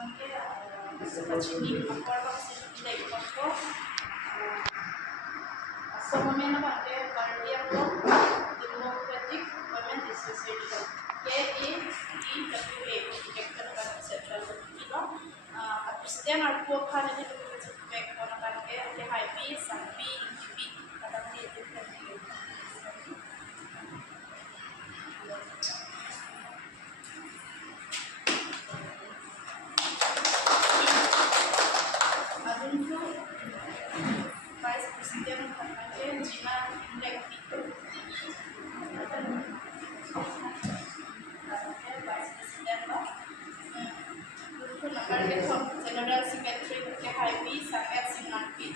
Sini apa sini tidak ikut Asomena pakai Party of Democratic Women Association KADWA Director Central Kilo Presiden aku kan ini tu back orang pakai dia happy sampai ini kadang dia Vice President Kampanye Gina Indekti. Vice President lah. Untuk nomor itu General Secretary KHB Sangat Sinanpi.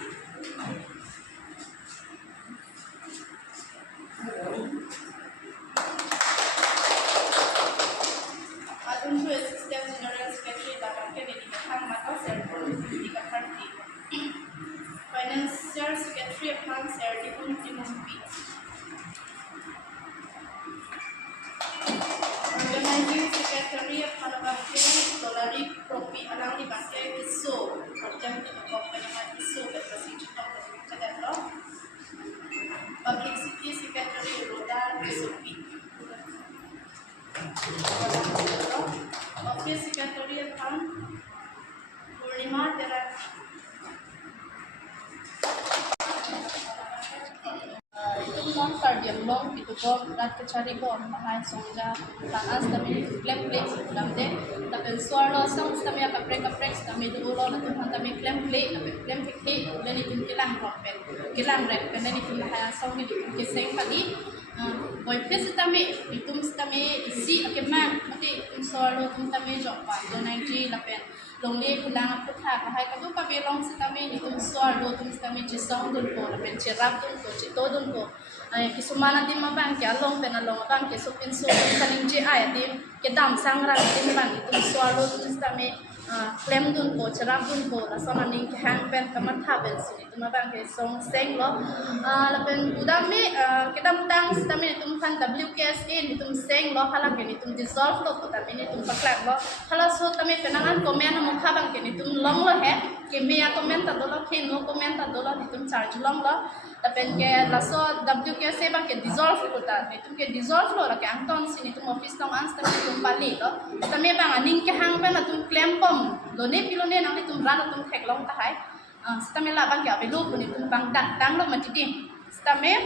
Untuk Assistant General Secretary Kampanye di Kepang Mata Serpul di Kampanye. Financial Secretary Account Serdi Timothy. Organizing Secretary of Panabangke Dolari Propi Alang di Bangke Iso Perjam di Kompanya Iso Berkasih Cadang Publicity Secretary Roda Isopi Office Secretary Account Purnima Terati long cardiac long itu ko rat kecari ko mahal sonja taas tapi claim namde tapi suara song tapi kaprek tapi dulu lo tu tapi claim tapi beni tin kilang ropen kilang rek beni tin mahal song ni kiseng kali boy pes tapi itu isi akemang mati suara tu tapi jompa do 90 lapen longli pulang putha kahai kadu kabelong sitami itu suara tu tapi cisong dun ko lapen cerap dun ko cito dun ko kisumana di mabang ke along penalong mabang ke supin kaning ji ay di ke dam sangrang di mabang itu suara tu sitami claim dun ko cerap dun ko la sama ning ke hang pen kamatha ben sini tu mabang ke song seng lo lapen udami ke dam tang sitami itu kan WKSA itu seng lo hala ke itu dissolve lo ko tapi itu paklak lo hala so tami penangan komen mukha bang ke itu long lo he ke me ya komen ta do lo ke no komen ta do lo itu charge long lo tapi ke laso WKSA bang ke dissolve ko ta itu ke dissolve lo la ke anton sini itu office tong ans tapi itu pali lo tami bang aning ke hang pen itu claim pom lo ne pilone nang itu ran itu thek long ta hai sitami la bang ke abelu pun itu bang datang lo matiti sitami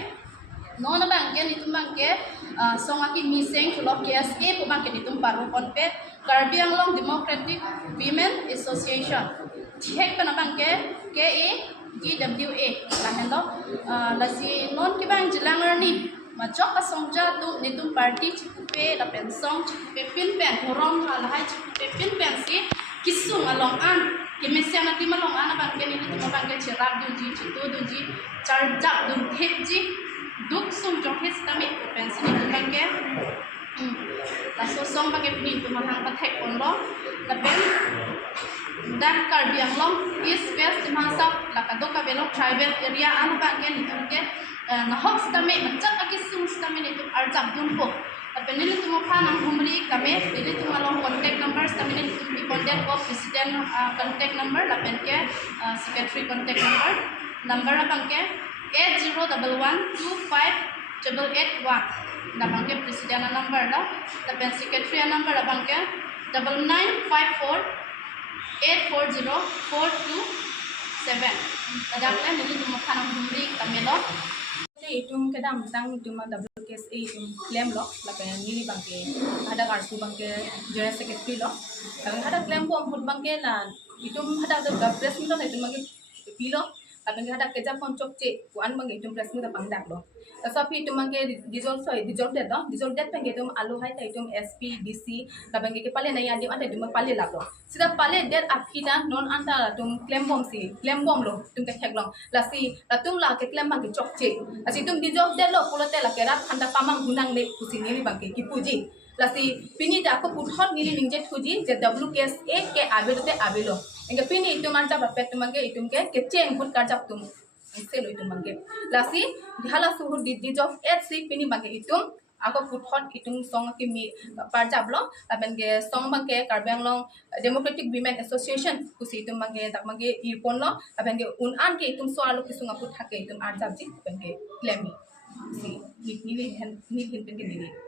nona bang ke itu bang ke songaki miseng kulo KSA ko bang ke itu paru konpet Karbi Anglong Democratic Women Association thek pana bang ke KADWA lahendo lasi non ke bang jilangar ni majok asongja tu nitum party chikupe la pensong chikupe pin pen horom halai chikupe pin pen si kisung along an kemesia na timalong an bang ke ni tu bang ke cherap duji chitu duji charjak dun thekji duk sum jokhes tami pensi ni bang ke la so song bang ke ni tu mahang pathek onlo la pen dan Karbi Anglong East West Mahasab la kadoka belo tribal area an bang ke ni tu ke na hok stame macak akisum stame ni tu arjak dun ko tapi ni tu mo phanang humri kame ni tu malong contact number stame ni tu di contact ko president contact number la pen ke secretary contact number bang ke 8011258881 la bang ke president number la pen secretary number la bang ke 9954840427 ada kan ni tu mo phanang humri kame lo itum kedam tang itum WKSA itum claim lo la pe nili bangke ada kartu bangke general secretary lo ada claim ko amput bangke la itum ada press mi lo itum bangke pilo tapi ada keja koncok ce kuan bangke itum press mi da pangdak lo tapi itum bangke dissolve that bangke itum alu hai ta itum SP DC la bangke ke pale na ya dim ada itum pale la lo sida pale that akhina non anta tum claim bom lo tum ke theklong la si la tum la ke claim bangke chok ce asi tum dissolve that lo pulote la kerat khanda pamang hunang le kusini ni bangke ki puji la si pini da ko puthot nili ningje thuji je WKSA ke abelo engke pini itum anta bapet tum bangke itum ke cheng put karjak tum selo itum bangke la si dihala suhur dissolve at si pini bangke itum ako puthon itung song ke mi parjablo laben ke song bangke Karbi-Anglong Democratic Women Association kusi itum bangke tak bangke irpon lo laben ke unan ke itum soalo kisunga put hake itum arjabji laben ke klemi si ni hin pen ke ni